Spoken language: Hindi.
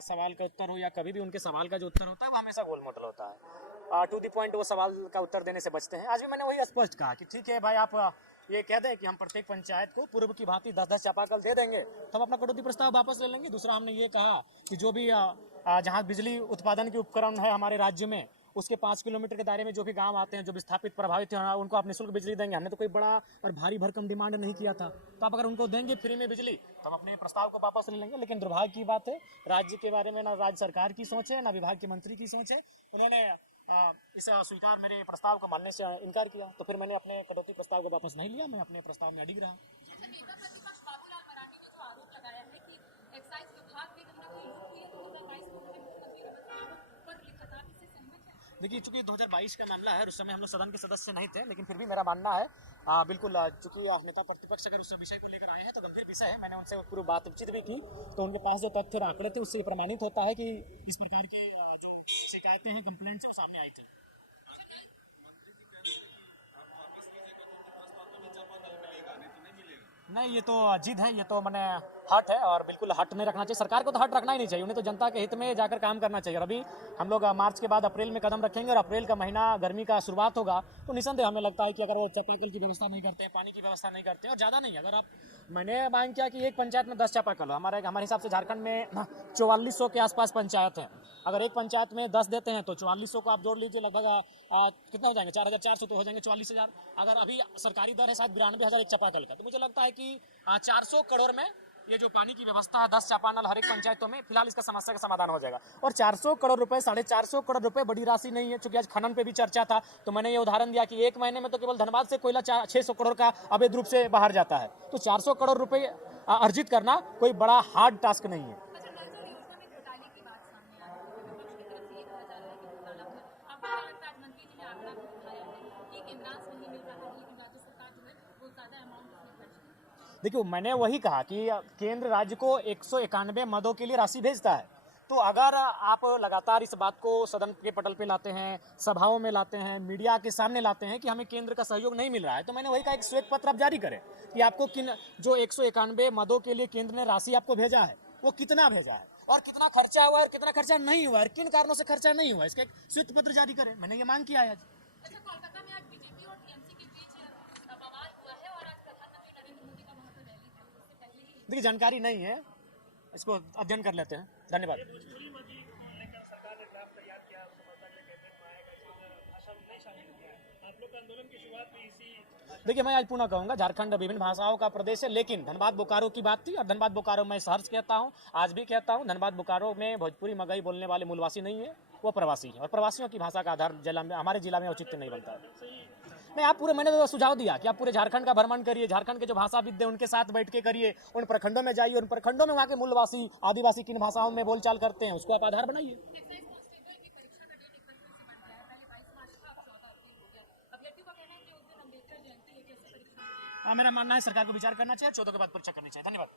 सवाल का उत्तर हो या कभी भी उनके सवाल का जो उत्तर होता है वो हमेशा गोल मोटल होता है। टू दी पॉइंट वो सवाल का उत्तर देने से बचते हैं। आज भी मैंने वही स्पष्ट कहा कि ठीक है भाई, आप ये कह दें कि हम प्रत्येक पंचायत को पूर्व की भांति 10-10 चापाकल दे देंगे तो हम अपना कटौती प्रस्ताव वापस ले लेंगे। दूसरा, हमने ये कहा कि जो भी जहाँ बिजली उत्पादन के उपकरण है हमारे राज्य में, उसके 5 किलोमीटर के दायरे में जो भी गांव आते हैं, जो विस्थापित प्रभावित हैं, उनको आप निःशुल्क बिजली देंगे। हमने तो कोई बड़ा और भारी भरकम डिमांड नहीं किया था। तो आप अगर उनको देंगे फ्री में बिजली तो हम अपने प्रस्ताव को वापस ले लेंगे। लेकिन दुर्भाग्य की बात है, राज्य के बारे में ना राज्य सरकार की सोच है, ना विभाग के मंत्री की सोच है। उन्होंने इस स्वीकार मेरे प्रस्ताव को मानने से इनकार किया। तो फिर मैंने अपने कटौती प्रस्ताव को वापस नहीं लिया, मैं अपने प्रस्ताव में अडिग रहा। देखिए, चूंकि 2022 का मामला है, उस समय हम लोग सदन के सदस्य नहीं थे, लेकिन फिर भी मेरा मानना है बिल्कुल, चूंकि नेता प्रतिपक्ष अगर उस विषय को लेकर आए हैं तो गंभीर विषय है। मैंने उनसे पूरी बातचीत भी की, तो उनके पास जो तथ्य और आंकड़े थे उससे प्रमाणित होता है कि इस प्रकार के जो शिकायतें हैं, कंप्लेंट्स हैं, वो सामने आई थी। नहीं, ये तो जिद है, ये तो मैंने हट है, और बिल्कुल हट नहीं रखना चाहिए। सरकार को तो हट रखना ही नहीं चाहिए, उन्हें तो जनता के हित में जाकर काम करना चाहिए। और अभी हम लोग मार्च के बाद अप्रैल में कदम रखेंगे, और अप्रैल का महीना गर्मी का शुरुआत होगा, तो निसंदेह हमें लगता है कि अगर वो चापाकल की व्यवस्था नहीं करते, पानी की व्यवस्था नहीं करते, और ज़्यादा नहीं, अगर आप, मैंने मांग किया कि एक पंचायत में 10 चापाकल हो। हमारे हिसाब से झारखंड में 4400 के आसपास पंचायत है। अगर एक पंचायत में 10 देते हैं तो 4400 को आप जोड़ लीजिए, लगभग कितना हो जाएंगे, 4400 तो हो जाएंगे 44,000। अगर अभी सरकारी दर है शायद 92,000 एक चापाकल का, तो मुझे लगता है कि 400 करोड़ में ये जो पानी की व्यवस्था है, 10 चापानल हर एक पंचायतों में, फिलहाल इसका समस्या का समाधान हो जाएगा। और 400 करोड़ रुपए, 450 करोड़ रुपए बड़ी राशि नहीं है। चूंकि आज खनन पे भी चर्चा था, तो मैंने ये उदाहरण दिया कि एक महीने में तो केवल धनबाद से कोयला 600 करोड़ का अवैध रूप से बाहर जाता है। तो 400 करोड़ रुपए अर्जित करना कोई बड़ा हार्ड टास्क नहीं है। देखिए, मैंने वही कहा कि केंद्र राज्य को 191 मदों के लिए राशि भेजता है। तो अगर आप लगातार इस बात को सदन के पटल पे लाते हैं, सभाओं में लाते हैं, मीडिया के सामने लाते हैं कि हमें केंद्र का सहयोग नहीं मिल रहा है, तो मैंने वही कहा, एक श्वेत पत्र आप जारी करें कि आपको किन जो 191 मदों के लिए केंद्र ने राशि आपको भेजा है, वो कितना भेजा है, और कितना खर्चा हुआ है, और कितना खर्चा नहीं हुआ है, किन कारणों से खर्चा नहीं हुआ है, इसका एक श्वेत पत्र जारी करें। मैंने ये मांग किया है आज। देखिए, जानकारी नहीं है, इसको अध्ययन कर लेते हैं। धन्यवाद। देखिए, मैं आज पुनः कहूंगा, झारखंड विभिन्न भाषाओं का प्रदेश है, लेकिन धनबाद बोकारो की बात थी, और धनबाद बोकारो मैं सहर्ष कहता हूं, आज भी कहता हूं, धनबाद बोकारो में भोजपुरी मगही बोलने वाले मूलवासी नहीं है, वो प्रवासी है, और प्रवासियों की भाषा का आधार जिला में, हमारे जिला में औचित्य नहीं बनता है। नहीं, आप पूरे, मैंने तो सुझाव दिया कि आप पूरे झारखंड का भ्रमण करिए, झारखंड के जो भाषाविद हैं उनके साथ बैठ के करिए, उन प्रखंडों में जाइए, उन प्रखंडों में वहाँ के मूलवासी आदिवासी किन भाषाओं में बोलचाल करते हैं, उसको आप आधार बनाइए। मेरा मानना है सरकार को विचार करना चाहिए, 14 के बाद परीक्षा करनी चाहिए। धन्यवाद।